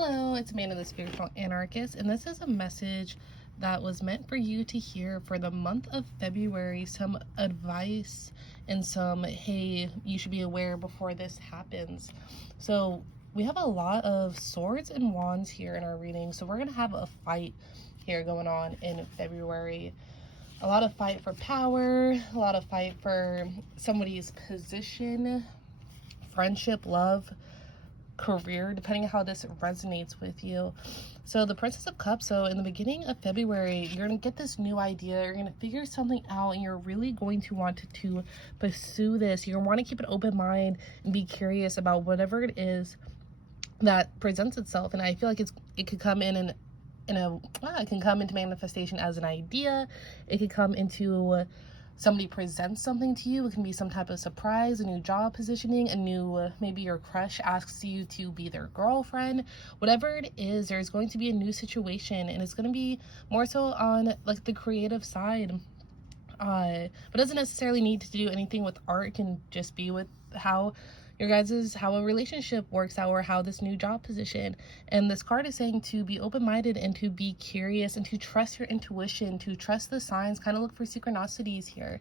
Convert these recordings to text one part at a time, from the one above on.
Hello, it's Amanda the Spiritual Anarchist, and this is a message that was meant for you to hear for the month of February. Some advice and some, hey, you should be aware before this happens. So, we have a lot of swords and wands here in our reading, so we're going to have a fight here going on in February. A lot of fight for power, a lot of fight for somebody's position, friendship, love, career, depending on how this resonates with you. So the Princess of Cups, so in the beginning of February, you're going to get this new idea, you're going to figure something out, and you're really going to want to pursue this. You're going to want to keep an open mind and be curious about whatever it is that presents itself. And I feel like it could come it can come into manifestation as an idea. It could come into somebody presents something to you. It can be some type of surprise, a new job positioning, a new, maybe your crush asks you to be their girlfriend. Whatever it is, there's going to be a new situation, and it's going to be more so on like the creative side. But doesn't necessarily need to do anything with art. It can just be with how how a relationship works out, or how this new job position. And this card is saying to be open-minded and to be curious and to trust your intuition, to trust the signs, kind of look for synchronicities here.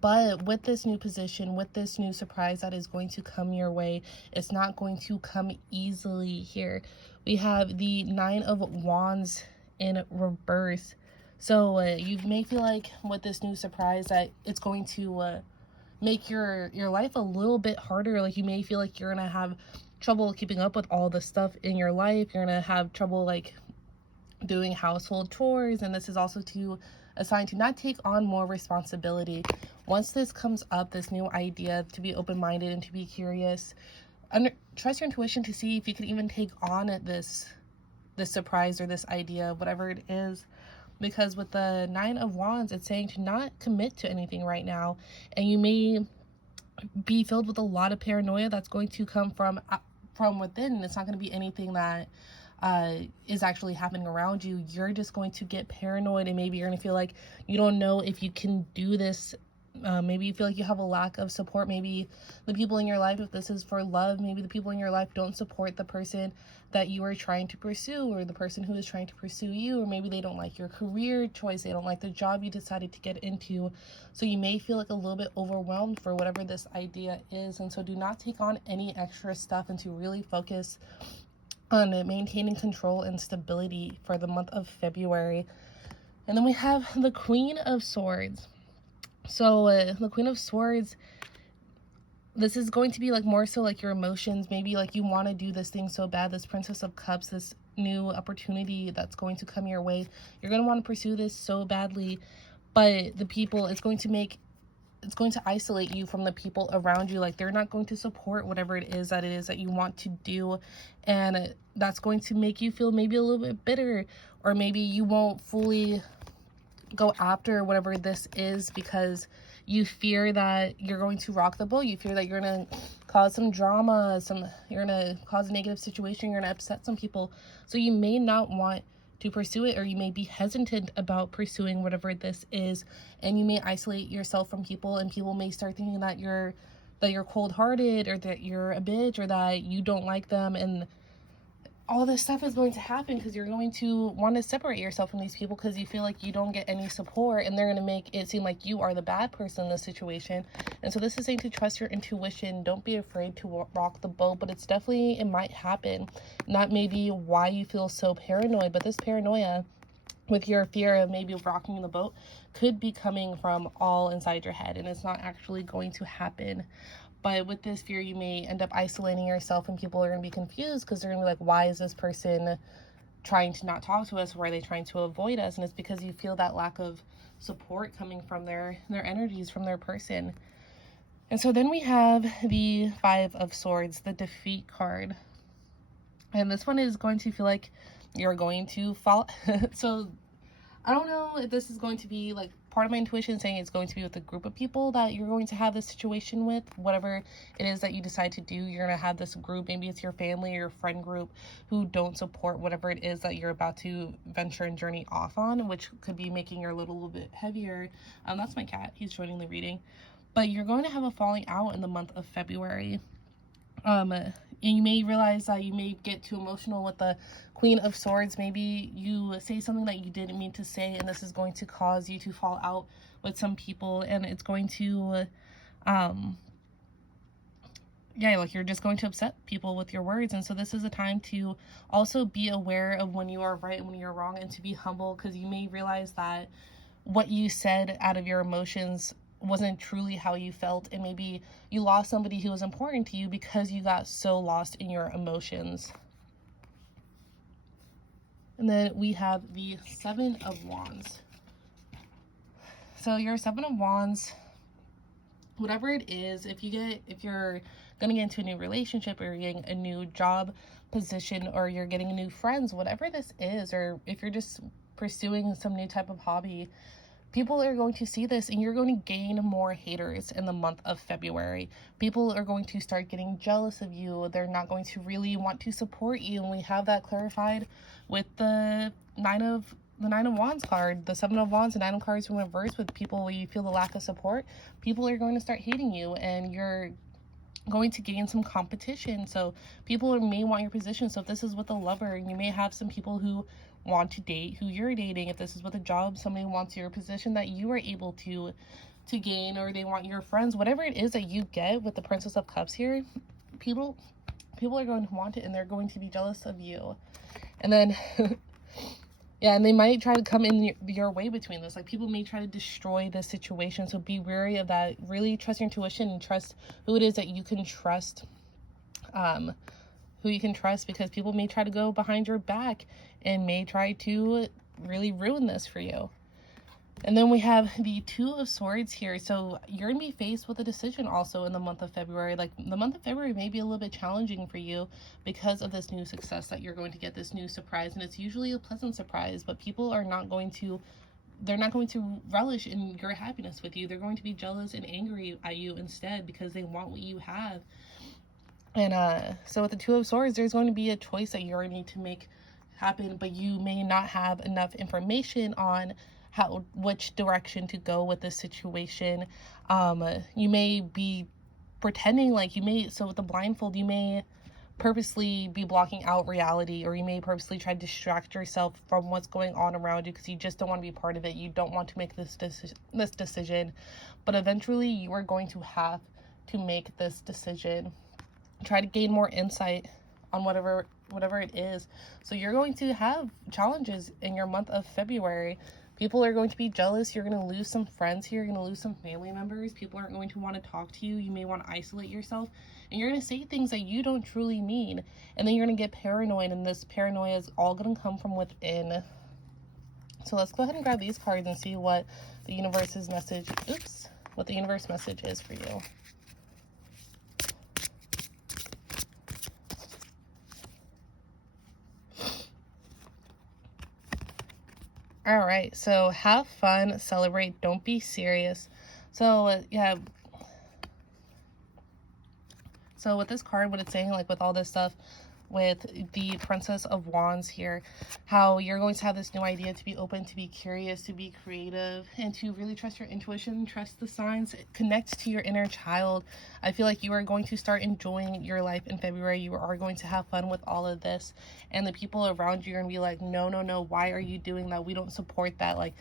But with this new position, with this new surprise that is going to come your way, it's not going to come easily here. We have the Nine of Wands in reverse. So you may feel like with this new surprise that it's going to make your life a little bit harder. Like you may feel like you're gonna have trouble keeping up with all the stuff in your life. You're gonna have trouble like doing household chores, and this is also to a sign to not take on more responsibility. Once this comes up, this new idea, to be open-minded and to be curious, trust your intuition to see if you can even take on this surprise or this idea, whatever it is. Because with the Nine of Wands, it's saying to not commit to anything right now, and you may be filled with a lot of paranoia that's going to come from within. It's not going to be anything that is actually happening around you. You're just going to get paranoid, and maybe you're going to feel like you don't know if you can do this. Maybe you feel like you have a lack of support. Maybe the people in your life, if this is for love, maybe the people in your life don't support the person that you are trying to pursue, or the person who is trying to pursue you, or maybe they don't like your career choice, they don't like the job you decided to get into. So you may feel like a little bit overwhelmed for whatever this idea is. And so do not take on any extra stuff, and to really focus on maintaining control and stability for the month of February. And then we have the Queen of Swords. So the Queen of Swords, this is going to be like more so like your emotions. Maybe like you want to do this thing so bad, this Princess of Cups, this new opportunity that's going to come your way. You're going to want to pursue this so badly, but the people, it's going to isolate you from the people around you. Like they're not going to support whatever it is that you want to do, and that's going to make you feel maybe a little bit bitter, or maybe you won't fully go after whatever this is because you fear that you're going to rock the boat. You fear that you're going to cause some drama, you're going to cause a negative situation, you're going to upset some people. So you may not want to pursue it, or you may be hesitant about pursuing whatever this is, and you may isolate yourself from people, and people may start thinking that you're cold-hearted, or that you're a bitch, or that you don't like them. And all this stuff is going to happen because you're going to want to separate yourself from these people because you feel like you don't get any support, and they're going to make it seem like you are the bad person in this situation. And so this is saying to trust your intuition. Don't be afraid to rock the boat, but it might happen. Not maybe why you feel so paranoid, but this paranoia with your fear of maybe rocking the boat could be coming from all inside your head, and it's not actually going to happen. But with this fear, you may end up isolating yourself, and people are going to be confused because they're going to be like, why is this person trying to not talk to us? Why are they trying to avoid us? And it's because you feel that lack of support coming from their energies, from their person. And so then we have the Five of Swords, the Defeat card. And this one is going to feel like you're going to fall. So I don't know if this is going to be like part of my intuition saying it's going to be with a group of people that you're going to have this situation with. Whatever it is that you decide to do, you're going to have this group. Maybe it's your family or your friend group who don't support whatever it is that you're about to venture and journey off on, which could be making your load a little bit heavier. That's my cat. He's joining the reading. But you're going to have a falling out in the month of February. you may realize that you may get too emotional with the Queen of Swords. Maybe you say something that you didn't mean to say, and this is going to cause you to fall out with some people, and it's going to yeah, like you're just going to upset people with your words. And so this is a time to also be aware of when you are right and when you're wrong, and to be humble, because you may realize that what you said out of your emotions wasn't truly how you felt, and maybe you lost somebody who was important to you because you got so lost in your emotions. And then we have the Seven of Wands. So your Seven of Wands, whatever it is, if you're gonna get into a new relationship, or you're getting a new job position, or you're getting new friends, whatever this is, or if you're just pursuing some new type of hobby, people are going to see this, and you're going to gain more haters in the month of February. People are going to start getting jealous of you. They're not going to really want to support you. And we have that clarified with the Nine of Wands card, the Seven of Wands, and Nine of Cards in reverse. With people where you feel the lack of support, people are going to start hating you, and you're going to gain some competition. So people may want your position. So if this is with a lover, you may have some people who want to date who you're dating. If this is with a job, somebody wants your position that you are able to gain, or they want your friends. Whatever it is that you get with the Princess of Cups here, people are going to want it, and they're going to be jealous of you. And then yeah, and they might try to come in your way between this. Like, people may try to destroy this situation, so be wary of that. Really trust your intuition, and trust who it is that you can trust, because people may try to go behind your back and may try to really ruin this for you. And then we have the Two of Swords here. So you're going to be faced with a decision also in the month of February. Like, the month of February may be a little bit challenging for you because of this new success that you're going to get, this new surprise. And it's usually a pleasant surprise, but people are not going to, they're not going to relish in your happiness with you. They're going to be jealous and angry at you instead, because they want what you have. And so with the Two of Swords, there's going to be a choice that you're going to need to make happen, but you may not have enough information on which direction to go with this situation. You may be pretending like so with the blindfold, you may purposely be blocking out reality, or you may purposely try to distract yourself from what's going on around you, because you just don't want to be part of it. You don't want to make this decision, but eventually you are going to have to make this decision. Try to gain more insight on whatever it is. So you're going to have challenges in your month of February. People are going to be jealous. You're going to lose some friends here. You're going to lose some family members. People aren't going to want to talk to you. You may want to isolate yourself, and you're going to say things that you don't truly mean. And then you're going to get paranoid, and this paranoia is all going to come from within. So let's go ahead and grab these cards and see what the universe's message, what the universe message is for you. All right, so have fun, celebrate, don't be serious. So yeah, so with this card, what it's saying, like with all this stuff with the Princess of Wands here, how you're going to have this new idea to be open, to be curious, to be creative, and to really trust your intuition, trust the signs, connect to your inner child. I feel like you are going to start enjoying your life in February. You are going to have fun with all of this, and the people around you are going to be like, no, no, no, why are you doing that? We don't support that. Like,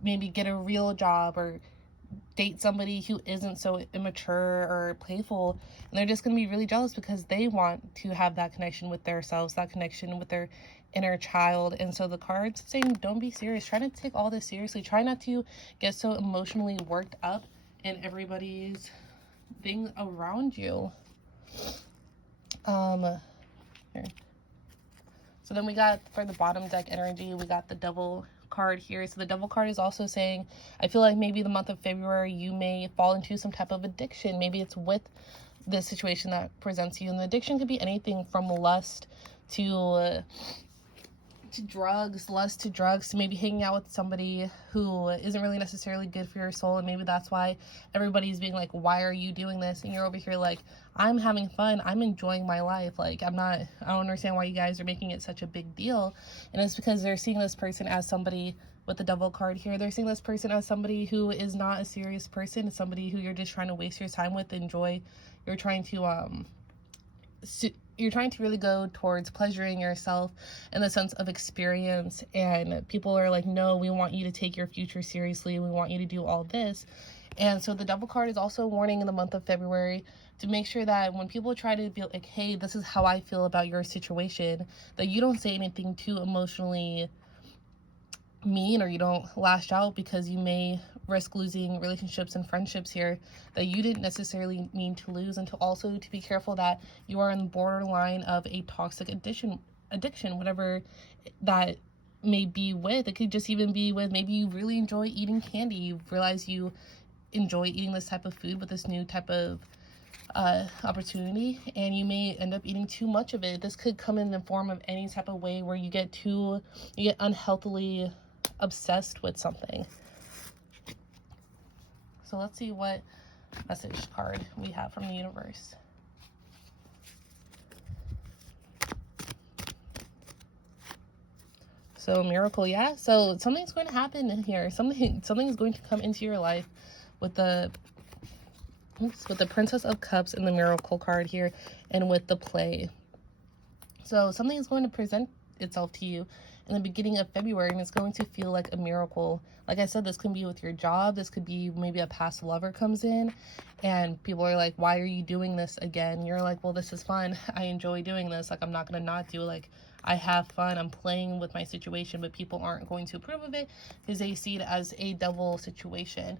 maybe get a real job, or date somebody who isn't so immature or playful, and they're just going to be really jealous because they want to have that connection with themselves, that connection with their inner child. And so the card's saying, don't be serious. Try not to take all this seriously. Try not to get so emotionally worked up in everybody's thing around you. Here. So then we got, for the bottom deck energy, we got the Devil card here. So the Devil card is also saying, I feel like maybe the month of February you may fall into some type of addiction. Maybe it's with this situation that presents you, and the addiction could be anything from lust to drugs, to maybe hanging out with somebody who isn't really necessarily good for your soul. And maybe that's why everybody's being like, why are you doing this? And you're over here like, I'm having fun, I'm enjoying my life. Like, I don't understand why you guys are making it such a big deal. And it's because they're seeing this person as somebody, with the Devil card here, they're seeing this person as somebody who is not a serious person. It's somebody who you're just trying to waste your time with, enjoy. You're trying to you're trying to really go towards pleasuring yourself in the sense of experience, and people are like, no, we want you to take your future seriously, we want you to do all this. And so the Devil card is also warning in the month of February to make sure that when people try to be like, hey, this is how I feel about your situation, that you don't say anything too emotionally mean, or you don't lash out, because you may risk losing relationships and friendships here that you didn't necessarily mean to lose. And to also to be careful that you are on the borderline of a toxic addiction, whatever that may be with. It could just even be with, maybe you really enjoy eating candy, you realize you enjoy eating this type of food with this new type of opportunity, and you may end up eating too much of it. This could come in the form of any type of way where you get unhealthily obsessed with something. So let's see what message card we have from the universe. So miracle, yeah. So something's going to happen in here. Something is going to come into your life with the Princess of Cups and the Miracle card here, and with the Play. So something is going to present itself to you in the beginning of February, and it's going to feel like a miracle. Like I said, this can be with your job. This could be maybe a past lover comes in and people are like, why are you doing this again? You're like, well, this is fun. I enjoy doing this. Like, I'm not going to not do, like, I have fun. I'm playing with my situation, but people aren't going to approve of it because they see it as a devil situation.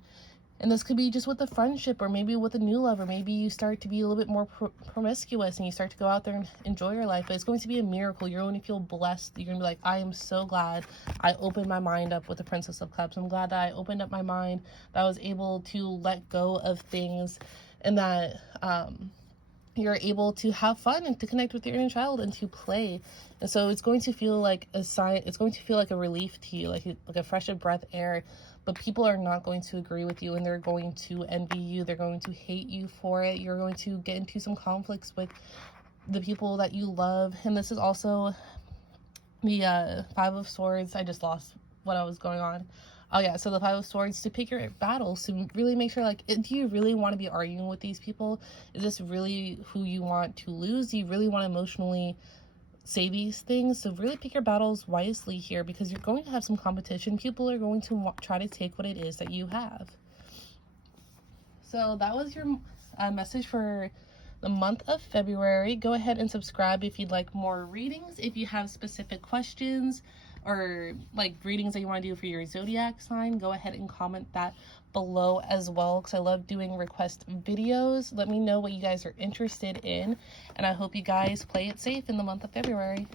And this could be just with a friendship, or maybe with a new lover. Maybe you start to be a little bit more promiscuous and you start to go out there and enjoy your life. But it's going to be a miracle. You're going to feel blessed. You're going to be like, I am so glad I opened my mind up with the Princess of Cups. I'm glad that I opened up my mind, that I was able to let go of things, and that you're able to have fun and to connect with your inner child and to play. And so it's going to feel like a sign, it's going to feel like a relief to you, like a fresh of breath air. But people are not going to agree with you, and they're going to envy you. They're going to hate you for it. You're going to get into some conflicts with the people that you love. And this is also the Five of Swords. I just lost what I was going on. Oh yeah, so the Five of Swords, to pick your battles, to really make sure, like, do you really want to be arguing with these people? Is this really who you want to lose? Do you really want to emotionally say these things? So really pick your battles wisely here, because you're going to have some competition. People are going to try to take what it is that you have. So that was your message for the month of February. Go ahead and subscribe if you'd like more readings. If you have specific questions or like readings that you want to do for your zodiac sign, go ahead and comment that below as well, because I love doing request videos. Let me know what you guys are interested in, and I hope you guys play it safe in the month of February.